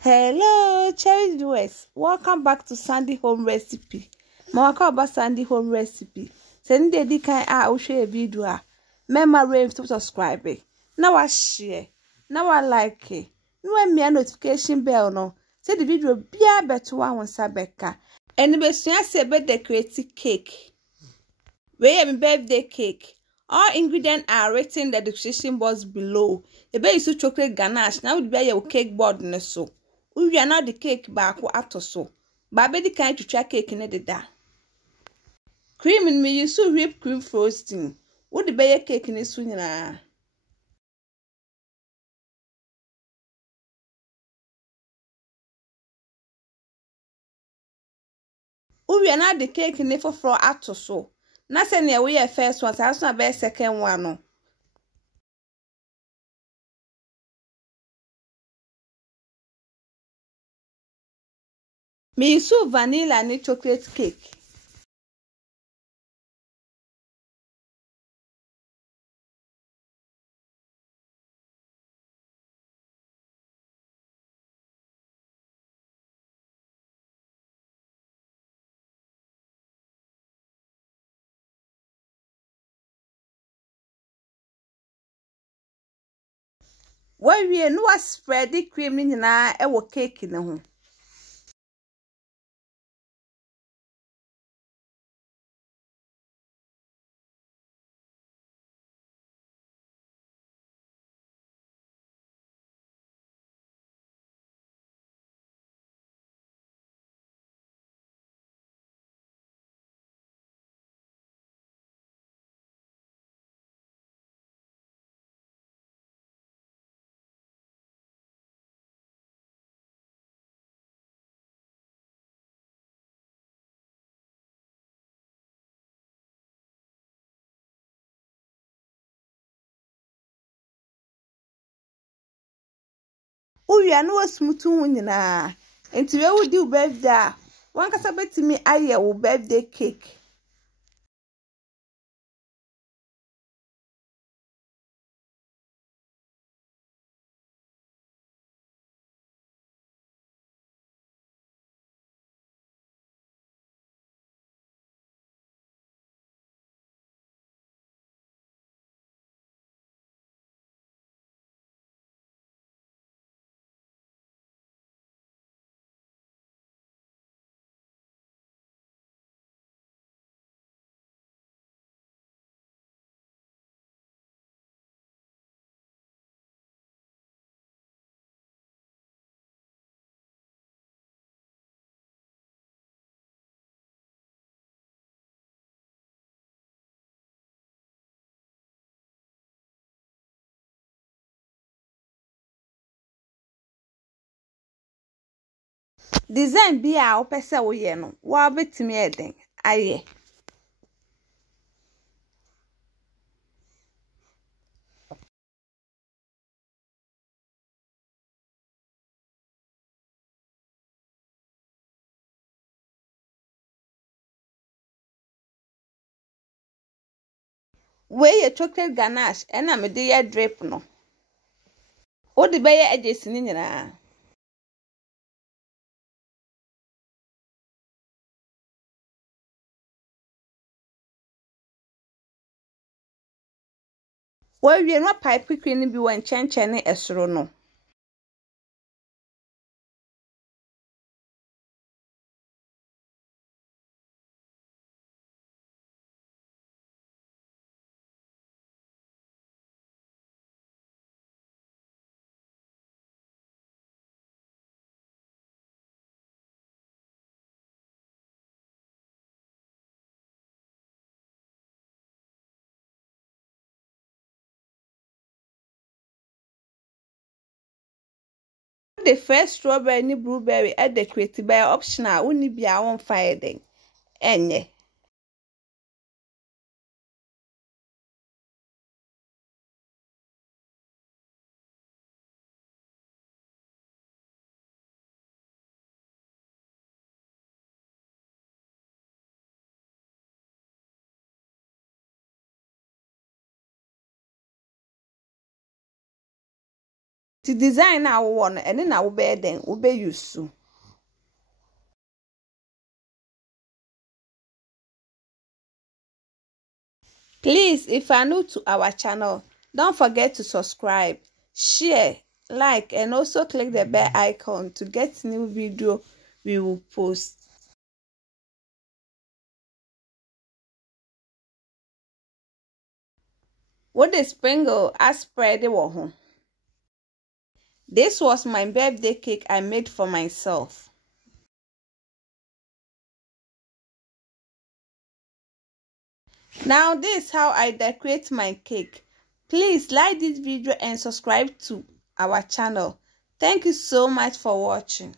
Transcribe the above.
Hello, cherished viewers. Welcome back to Sandy Home Recipe. Welcome back Sandy Home Recipe. Send the kind I share a video. Remember to subscribe. Now I share. Now I like it. No me a notification bell no. Say the video be a better one sabeka. And the best say decorate cake. We have a birthday cake. All ingredients are written in the description box below. The baby is chocolate ganache. Now would be your cake board in so. We are now the cake back after so. Baby the kind to try cake in the da. Cream in me use whipped cream frosting. Would the baby cake in the swing na. We are now the cake in the for after so. Nothing near we are first one, so I be second one no. Me use vanilla and chocolate cake. Why we no spread the cream in na e wo cake in ho. We are no smooth nyina. Enti we would do birthday. One kasa betimi aye wo birthday cake. Design bi a opese wo ye no. Wa betimi eden. Aye. We ye chocolate ganache na me de ye drip no. O de be ye edges ni nyina. We no pipe queen bi wan chenchen ne esoro no. The first strawberry ni blueberry e decorate by optional uni bia won fire den. Enye. The design na wo won ene na wo be den wo be use. Please, if you are new to our channel, don't forget to subscribe, share, like, and also click the bell icon to get new video we will post. What the sprinkle I spread it home. This was my birthday cake I made for myself. Now this is how I decorate my cake. Please like this video and subscribe to our channel. Thank you so much for watching.